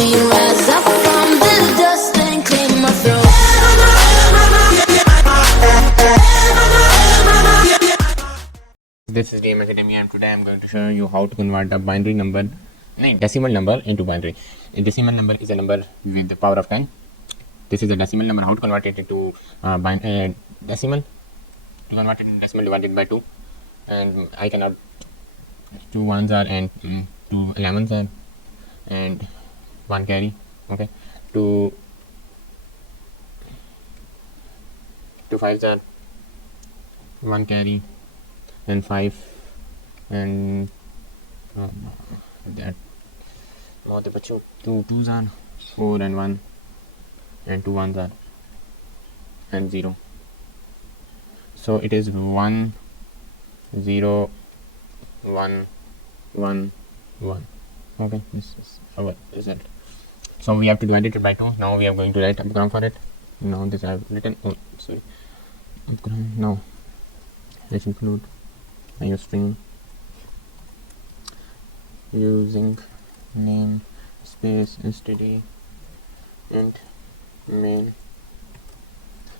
We rise up from the dust and clear my throat. This is DM Academy, and today I am going to show you how to convert a binary number, decimal number into binary. A decimal number is a number with the power of 10. This is a decimal number. How to convert it into decimal? To convert it into decimal divided by 2, and I cannot. 2 ones are and 2 11s are and 1 carry. Okay, 2 5s are 1 carry. Then 5 and that more the 2 2s are 4 and 1 and 2 1s are and 0. So it is 1 0 1 1 1. Okay, this is our result. So we have to divide it by 2. Now we are going to write a program for it. Now this I have written. Oh, sorry. Now let's include string using name space std and main.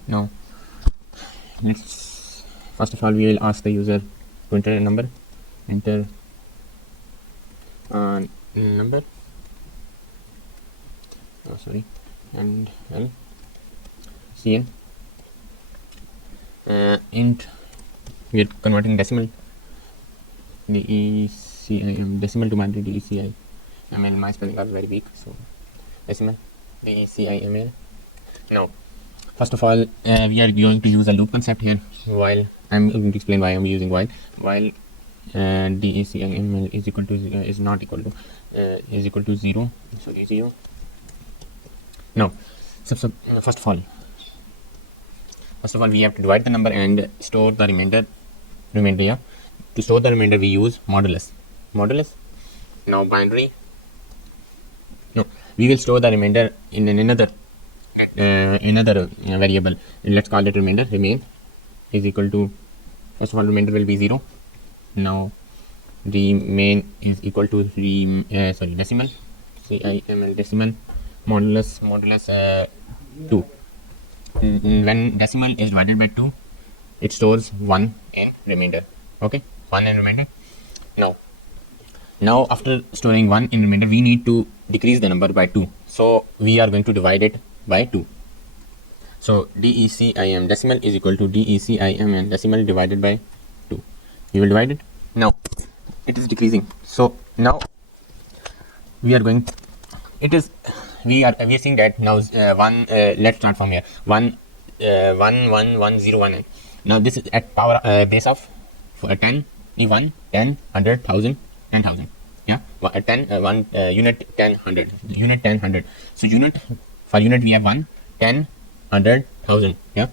Now let's first of all we will ask the user to enter a number. Enter number. Oh, sorry. And cn int. We are converting decimal. DECIM decimal to binary. DECIML. My spelling are very weak, so decimal DECIML. Now, first of all, we are going to use a loop concept here. While I'm going to explain why I'm using while. While DECIML is equal to is not equal to is equal to 0. So 0. Now, first of all, we have to divide the number and store the remainder. Yeah. To store the remainder, we use modulus. Now binary. No, we will store the remainder in another variable. Let's call it remainder. Remain is equal to, first of all, remainder will be 0. Now remain is equal to decimal. CIML decimal modulus 2. When decimal is divided by 2, it stores 1 in remainder. Okay, 1 in remainder. Now after storing 1 in remainder, we need to decrease the number by 2. So we are going to divide it by 2. So DECIM decimal is equal to DECIM and decimal divided by 2. We will divide it. Now it is decreasing. So now we are going. We are seeing that now one. Let's start from here. 1 1 1 1 0 1. Now this is at power base of 10, 1, 10, 100, 1000, 10,000. Yeah, 10 1 unit 10 100 unit 10 100. So for unit we have 1 10 100 1000. Yeah.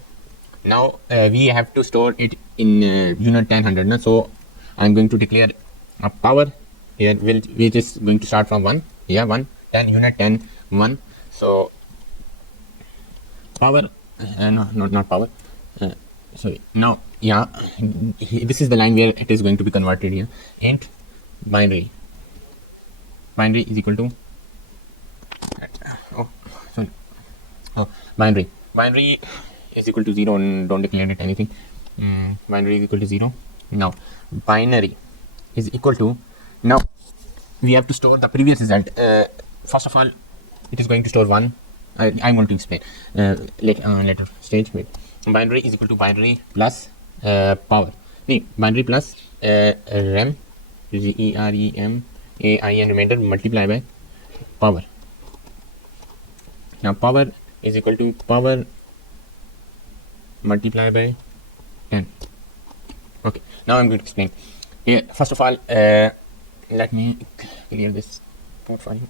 Now we have to store it in unit 10 100. Now, so I'm going to declare a power here. Which is going to start from 1. Yeah, 1 10 unit 10 1. So power no, not power. Sorry. Now, yeah, this is the line where it is going to be converted here. Int binary is equal to binary is equal to 0, and don't declare it anything. Binary is equal to 0. Now binary is equal to, now we have to store the previous result. First of all, it is going to store 1. I'm going to explain later stage. Wait. Binary is equal to binary plus power. Binary plus rem, REM AIN remainder multiply by power. Now power is equal to power multiply by 10. Okay. Now I'm going to explain. Here, first of all, let me clear this code for you.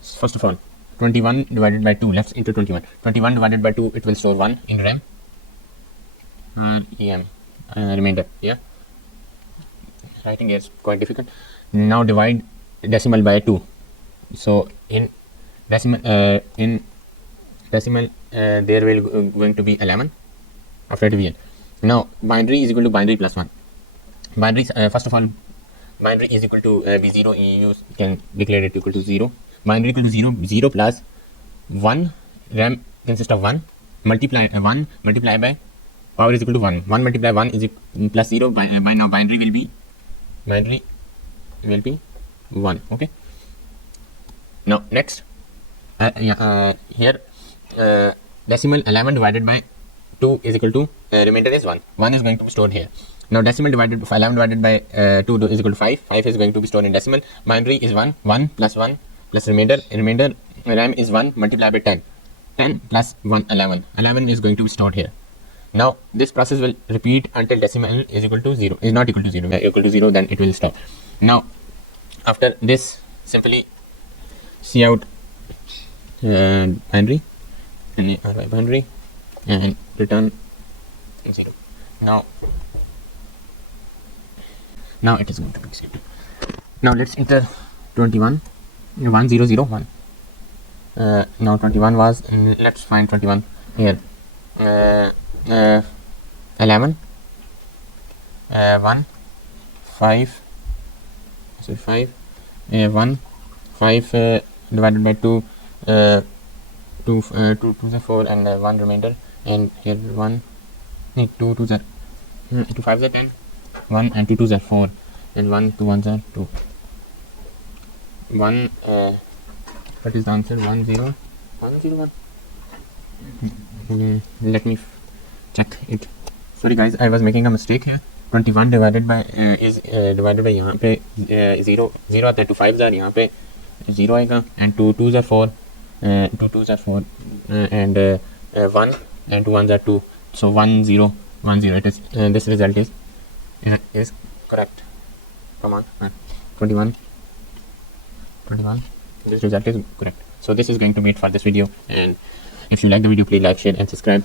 First of all, 21 divided by 2. Let's enter 21. 21 divided by 2, it will store 1 in rem. Remainder. Yeah. Writing is quite difficult. Now divide decimal by 2. So in decimal, there will going to be 11 after division. Now binary is equal to binary plus 1. Binary, first of all, binary is equal to be 0, you can declare it equal to 0. Binary equal to 0, 0 plus 1, RAM consists of 1 multiply 1 multiplied by power is equal to 1. 1 multiply 1 is plus 0. By now binary will be 1. Okay. Now next, here decimal 11 divided by 2 is equal to remainder is 1. 1 is going to be stored here. Now decimal divided by 11 divided by 2 is equal to 5. 5 is going to be stored in decimal. Binary is 1. 1 plus remainder. Remainder RAM is 1 multiplied by 10. 10 plus 1 11. 11 is going to be stored here. Now this process will repeat until decimal is equal to 0. Is not equal to 0. Equal to 0, then it will stop. Now after this, simply see out binary and return 0. Now it is going to be executed. Now let's enter 21 1001. Now 21 was, let's find 21 here. 11 1 5 1 5 divided by 2 2 2 is 4 and 1 remainder, and here 1 2 2 are 2 5 are 10, 1 and 2 2 are 4, and 1 2 1 are 2. 1 what is the answer? 10101. Let me check it. Sorry guys, I was making a mistake here. 21 divided by is divided by यहाँ पे 0 आता है, 2 5 are यहाँ पे 0 आएगा, and 2 2s are 4, 2 2s are 4, and 1 and 2 1s are 2. So 1 0 1 0. It is this result is correct. Come on, 21. This result is correct. So this is going to be it for this video, and if you like the video, please like, share and subscribe.